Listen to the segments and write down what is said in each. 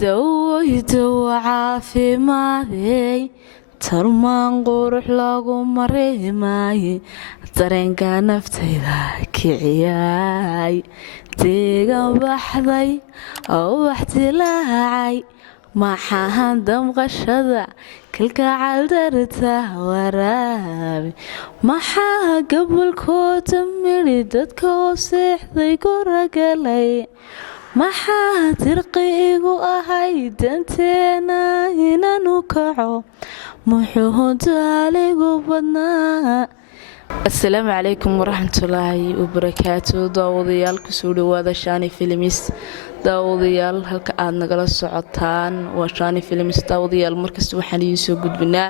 dawaydo caafimaadey tarmaan qurux lagu mareemaaye dareenka naftayda kiciyay deegan baxday oo wax dilaacay maxaahan damqashada kalgacal darta waraabe maxaa gobolkooda midhi dadka oo seexday guragalay maxaa dirqi igu ahay danteena inaanu kaco muxuu daaligu badnaa. asalaamu calaykum waraxmatullaahi wabarakaatu. daawadayaal kusoo dhawaada Shani Films. daawadayaal halka aad nagala socotaan waa Shani Films. daawadayaal markasta waxaan idiin soo gudbinaa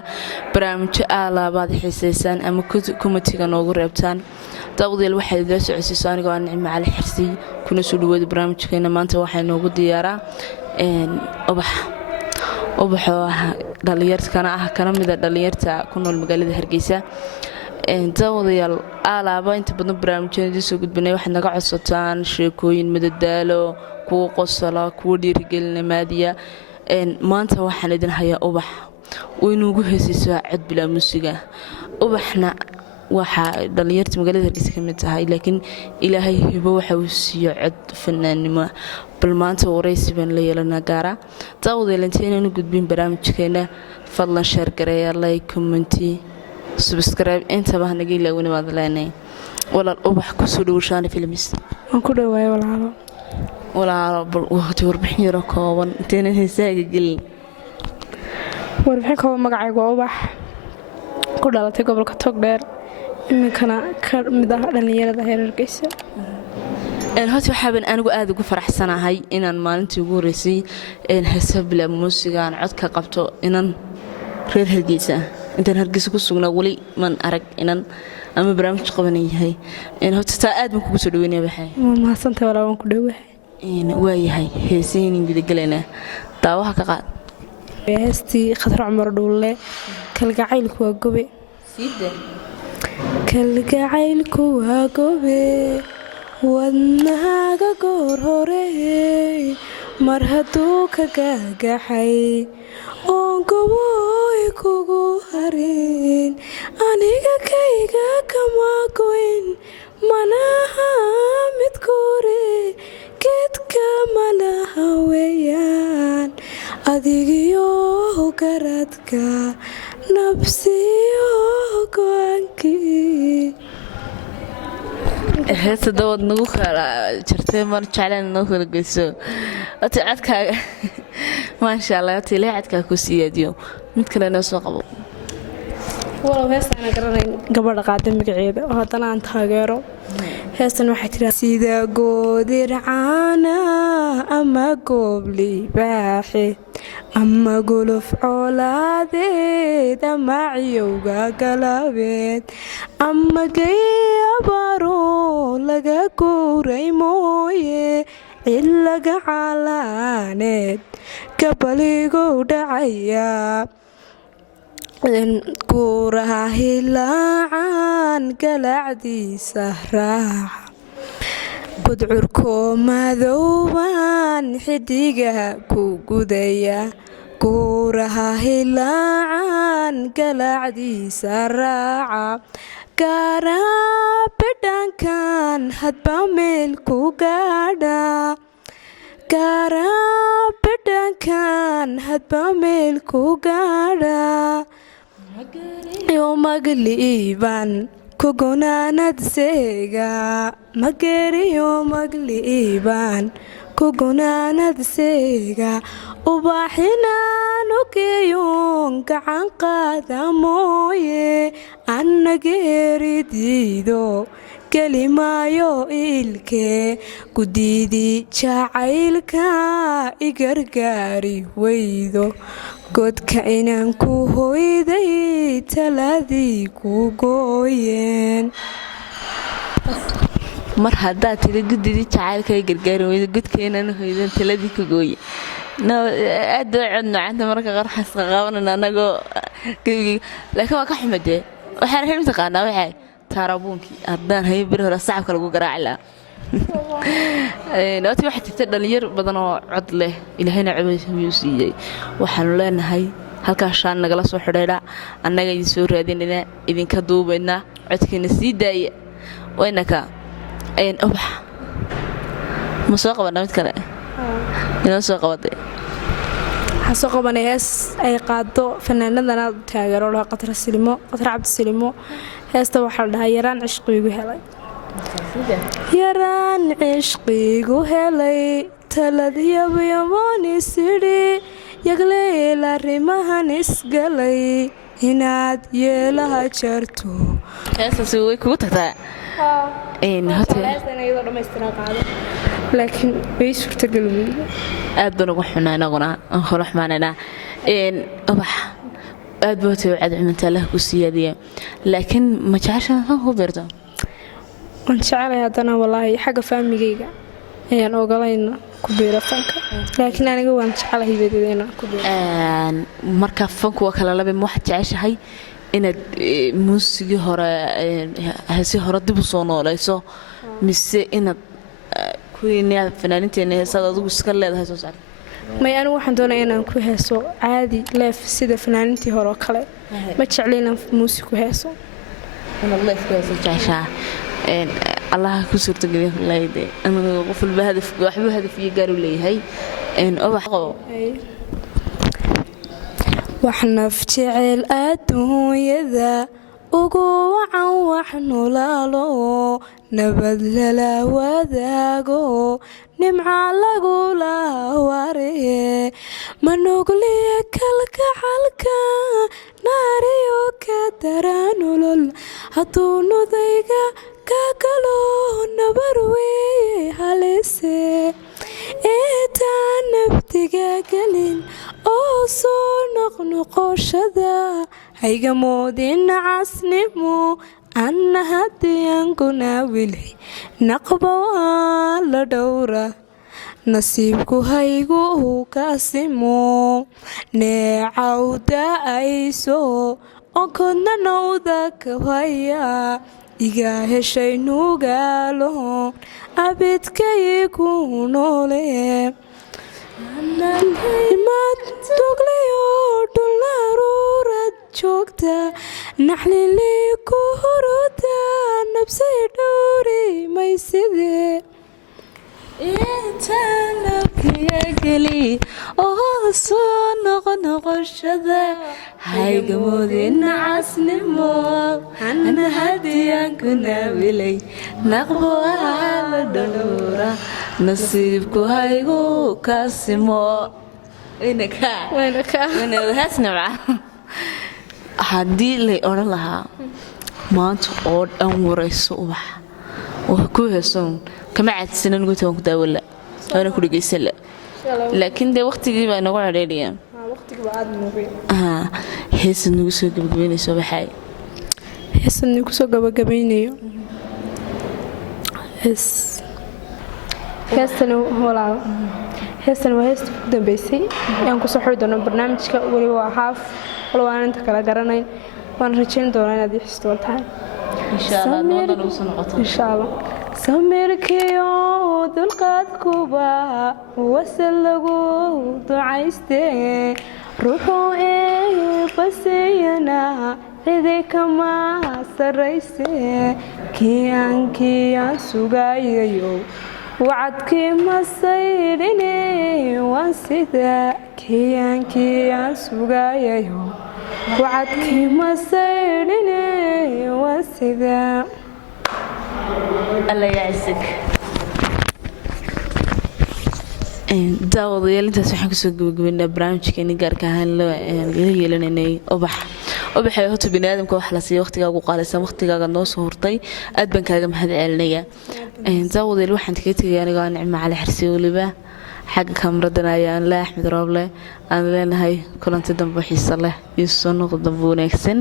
barnaamijyo aalaabaad xiiseysaan ama kumatiga noogu reebtaan. daawadayaal waxaad idila socodsiisaa anigoo aan Nicmo Cali Xirsi kuna soo dhawaada barnaamijkeena. maanta waxaa inoogu diyaaraa ubaxoo dhalinyarkana ah kana mid ah dhalinyarta ku nool magaalada Hargeysa. daawadayaal alaaba inta badan barnaamijyada soo gudbinay waxaad naga codsataan sheekooyin madadaalo kuwa qosala kuwa dhiirigelina maadiya. maanta waxaan idin hayaa ubax oo inugu heesaysaa cod bilaa muusiga. ubaxna waxa dhalinyarta magaalada Hargeysa ka mid tahay laakiin ilaahay hibo waxa uu siiyo cod fanaanimo. bal maanta wareysi baan la yeelanaa gaara. daawadayaal intaynaan u gudbin barnaamijkeena fadlan share gareeya, like, comment, subscribe intaba naga ilaawina waad leenay. walaal ubax ku soo dhaw Shani Films. waan ku dhawaay walaalo bal warbixin yar oo kooban intaynan heesaaga gelin. warbixin kooban. magacaygu waa ubax ku dhalatay gobolka Togdheer iminkana ka mid ah dhalinyarada reer Hargeysa. horta waxaan anigu aad ugu faraxsanahay inaan maalintii ugu horeysay heesaa bilaa muusiga aan cod ka qabto inaan reer Hargeysa intaan Hargeysa ku sugnaa wali man arag inaan ama barnaamij qabanayahay. horta taa aad baan kugu soo dhaweynaa. waxay mahadsantahay walaa waan ku dhawahay. waayahay heesaynin gudagaleena daawaha ka qaad heestii Khadra Cumar Dhuule kalgacaylku waa gobe. kalgacaylku waa gobe wadnaga goor hore mar hadduu ka gagaxay oon goboy kugu harin aniga kayga kama goyn manaha mid kore geedka malaha weeyaan adigiyo garadka nabsiyo go'aankii. heesta dawad nagu kala jirtay mar jeclaan noo kala geyso ati cadkaaga maasha Allah ati leecadka ku siyaadiyo mid kale noo soo qabo. walaal heestan garanayn gabadha qaada magaceeda oo haddana aan taageero. heestan waxay tiraa sida goodir caana ama goob libaaxeed ama golof coolaadeed ama ciyowga galabeed ama geeyabaro laga guuray mooye cilaga calaaneed kabaligow dhacaya guuraha hilaacan galacdiisa raaca gudcurkoo madowbaan xidigaha ku gudaya guuraha hilaacan galacdiisa raaca gaara bidhankan hadba meel ku gaadha gaara bidhankan hadba meel ku gaadha magliiban kugunaanad seega mageriyo magliiban kugunaanad seega ubaxinaan ogeeyoon gacan qaada mooye annageeridiido kelimaayo ilkee gudiidii jacaylka igargaari weydo godka inaan ku hoyday taladii ku gooyeen. mar haddaad tiri gudidii jacaylka gargaari weydo godka inaan hoydan taladii ku gooye aad oo cod nocanta marka qarxas qabanana anagoo laakiin waa ka xumadee waxaan rahin taqaanaa waxay taarabuunkii haddaan hayo bir hore sacabka lagu garaaci lahaa naati waxay jirta dhalinyar badan oo cod leh ilaahayna codayuu siiyey waxaanu leenahay halkaas shaan nagala soo xidhiidha annaga idin soo raadinayna idinka duubaynaa codkiina sii daaya waynaka ubax ma soo qabanaa mid kale inoo soo qabatay waxaan soo qabanay hees ay qaado fanaanadan aad u taageero laha qatra cabdisilimo heesta waxaa la dhahaa yaraan cishqiigu helay yaraan cishqiigu helay taladyabayamoon isidhi yagleel arrimahan isgalay inaad yeelaha jarto heestaasi way kugu tagtaa laakiin way suurtagelwey aad baan ugu xunaa inaguna aan kala xumaanaynaa ubax aad baa hotay cadcumanta allah ku siyaadiya laakiin ma jeceshaa kan ku beerto waan jecelay haddana walaahi xagga faamigayga ayaan ogolayna ku beero fanka laakiin aniga waan jecelahay badeedayna ku beero marka fanku waa kala labe ma waxaad jeceshahay inaad muusigii hore heesii hore dib u soo noolayso mise inaad kuwiina fanaaniinteena heesaad adigu iska leedahay soo socda may anigu waxaan doonaya inaan ku heeso caadi leef sida fanaaniintii hore oo kale ma jecli inaan muusig ku heeso inaad leef ku heeso jeceshaa allaha ku suurtageliya kulayde qof walba waxbuu hadaf iyo gaar u leeyahay ubax qabo wax naf jecel adduunyada ugu wacan wax nolaalo nabad lala wadaago nimca lagula ware manugliya kalgacalka naariyo ka daraanulol hadduu nudayga ka galo nabar weeye halise eetaan nabdiga gelin oo soo noqnoqoshada hayga moodin casnimo anna haddii aan kunaawilay naqba waa la dhowra nasiibku haygu kasimo neecaw da'ayso onkodna nawda kabhaya iga heshay nugaalo abidkay ku noole imaad dogliyo dhularuurad joogta naxlilii ku huruda nabsay dhowri maysidee intaan nabkiya geli oo soo noqnoqoshada haygamoodina casnimo ana haddii aan ku naawilay naqbo waa la dhowra nasiibku haygu kasimo haddii lay odhan lahaa maanta oo dhan warayso ubax waa ku heesoon kama caadsanan gutaan ku daawala waana ku dhegaysanla laakiin dee waqtigii baa inagu cedheedhiyaan heesad nagu soo gabagabaynayso baxay heesad nagu soo gabagabaynayo heestan walaal heestan waa heesta ugu dambeysay ayaan kusoo xiri doona barnaamijka weliba waa haaf wala waan inta kala garanayn waan rajayn doonaa inaad ii xis doontahay insha allah samirkiyo dulqaadkuba wasal lagu ducayste ruuxuu eebasiyana cidi kama sarrayse kiyaan sugayayo wacadkii masaydhine waan sida kiyaan sugayayo wacadkii masaydhine waan sida daawadayaal intaas waxaan kusoo gabagabaynaa barnaamijkeeni gaarka ahaan la yeelanaynay ubaxay horta biniaadamka wax la siiya waqtigaaga u qaalaysan waqtigaaga noo soo hurtay aad baan kaaga mahad celinaya daawadayaal waxaan kaga tegay aniga nicmo cali xirsi weliba xagga kaamradana ayaan le axmed rooble aan leenahay kulanti dambe xiisa leh iyo soo noqdo dambe wanaagsan